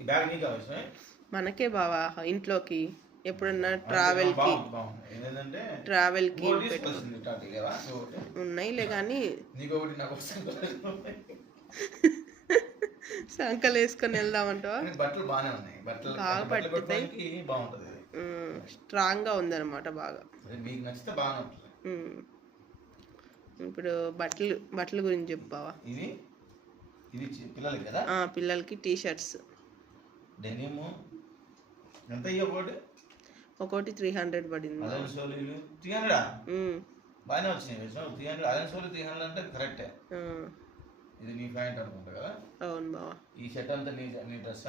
ఈ బ్యాగ్ నీకు అవసరమే మనకే బావా ఇంట్లోకి ఎప్పుడన్నా ట్రావెల్కి ఉన్నాయిలే కానీ సంకలు వేసుకొని వెళ్దామంటావా? బట్టలు బాగానే ఉన్నాయి, బట్టలు బాగా పట్టుతాయి, బాగుంటుంది, స్ట్రాంగ్గా ఉందన్నమాట బాగా. మీకు నచ్చితే బాగానే ఉంటుంది. ఇప్పుడు బట్టల గురించి చెప్పావా? ఇది పిల్లలకి కదా, పిల్లలకి టీ షర్ట్స్ డెనిమ్ ఎంత ఒకటి 300 పడింది. 300 బాగానే వచ్చినాయి. 300 300 అంటే కరెక్టే. ఇది నీ ప్యాంట్ అనుకుంటా కదా? అవును బావా. ఈ షర్ట్ అంతా నీ డ్రెస్?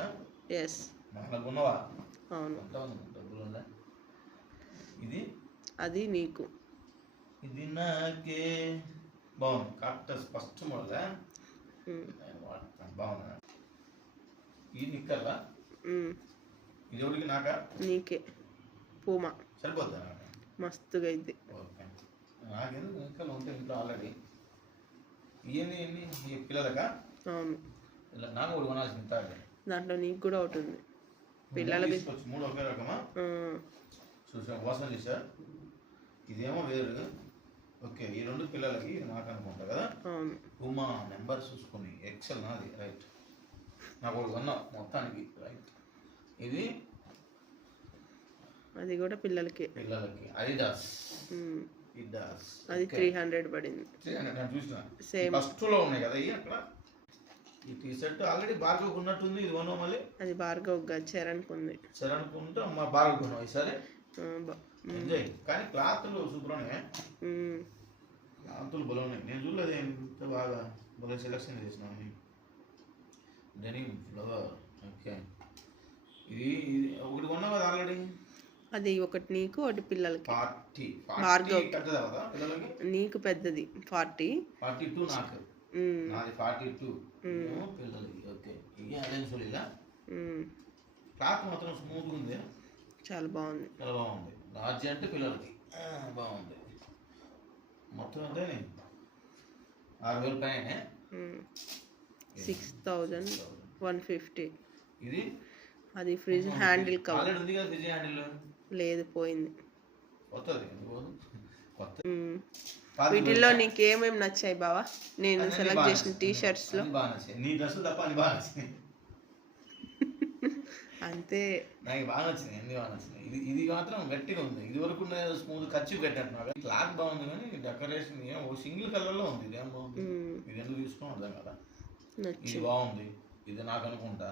ఎస్. నాకు ఉన్నవా? అవును. డబ్బులు ఉందా? ఇది అది నీకు, ఇది నాకే. బాగుంది, కరెక్ట్ ఫస్ట్ మోడల్ బాగుంది. ఈ నిక్కర్లా? ఇది ఎవరికి? నాకా? నీకే. పూమా సరిపోద్దా? మస్తుగా అయింది. ఓకే, నాకెందుకు నిక్కర్లు ఉంటాయి ఇంట్లో ఆల్రెడీ. ఇవన్నీ పిల్లలకా? అవును. నాకు ఒకటి కొనాల్సింది తాగే. దాంట్లో నీకు కూడా ఒకటి ఉంది పిల్లలకి. 3 ఒకే రకమా? చూసా, వాసన చూసా. ఇదేమో వేరు. ఓకే, ఈ 2 పిల్లలకి, ఇది నాకు అనుకుంటా కదా. ఉమా నెంబర్ చూసుకుని ఎక్సెల్ నాది, రైట్. నాకు ఒకటి కొన్నా మొత్తానికి, రైట్. ఇది అది కూడా పిల్లలకి. అడిడాస్. అది 300 పడింది. 300 నేను చూసిన. సేమ్ ఫస్ట్ లో ఉన్నాయి కదా ఇవి అక్కడ. ఈ టీ షర్ట్ ఆల్రెడీ భార్గవ్ ఉన్నట్టుంది, ఇది కొన్నావు మళ్ళీ? అది భార్గవ్ చరణ్కి ఉంది. చరణ్కి ఉంటే మా భార్గవ్ కొన్నావు ఈసారి. ఎంజాయ్. కానీ క్లాత్లు సూపర్నే, క్లాత్లు బలం ఉన్నాయి. నేను చూడలేదు ఎంత బాగా బలం సెలెక్షన్ చేసినావు. Denim flower. ఓకే, ఇది ఒకటి కొన్నావు కదా ఆల్రెడీ. అది ఒకటి నీకు, ఒకటి పిల్లలకి. భార్గవ్ నీకు పెద్దది 40. 42 నాకు, నాది 42 పిల్లలకి. ఓకే, ఇది అలెన్సోలీలా. క్లాత్ మాత్రం స్మూత్ ఉంది, చాలా బాగుంది, చాలా బాగుంది. లార్జ్ అంటే పిల్లలకి బాగుంది. మొత్తం అంటే 6000 పైన. 6150. ఇది అది ఫ్రిడ్జ్ హ్యాండిల్ కవర్. ఆల్రెడీ ఉంది కదా ఫ్రిడ్జ్ హ్యాండిల్? లేదు, పోయింది. కొత్తది. వీటిల్లో నీకు ఏమేమి నచ్చాయి బావా? నేను సెలెక్ట్ చేసిన టీ షర్ట్స్ లో నీ డ్రెస్ తప్ప అన్ని బాగా నచ్చినాయి. అంతే, నాకు బాగా నచ్చినాయి, అన్ని బాగా నచ్చినాయి. ఇది మాత్రం గట్టిగా ఉంది. ఇది వరకు స్మూత్ ఖర్చు కట్టినట్టు. నాకు క్లాత్ బాగుంది కానీ డెకరేషన్ ఏమో సింగిల్ కలర్ లో ఉంది. ఇదేం బాగుంది, ఇది ఎందుకు తీసుకోవడం అర్థం కదా. ఇది బాగుంది, ఇది నాకు అనుకుంటా.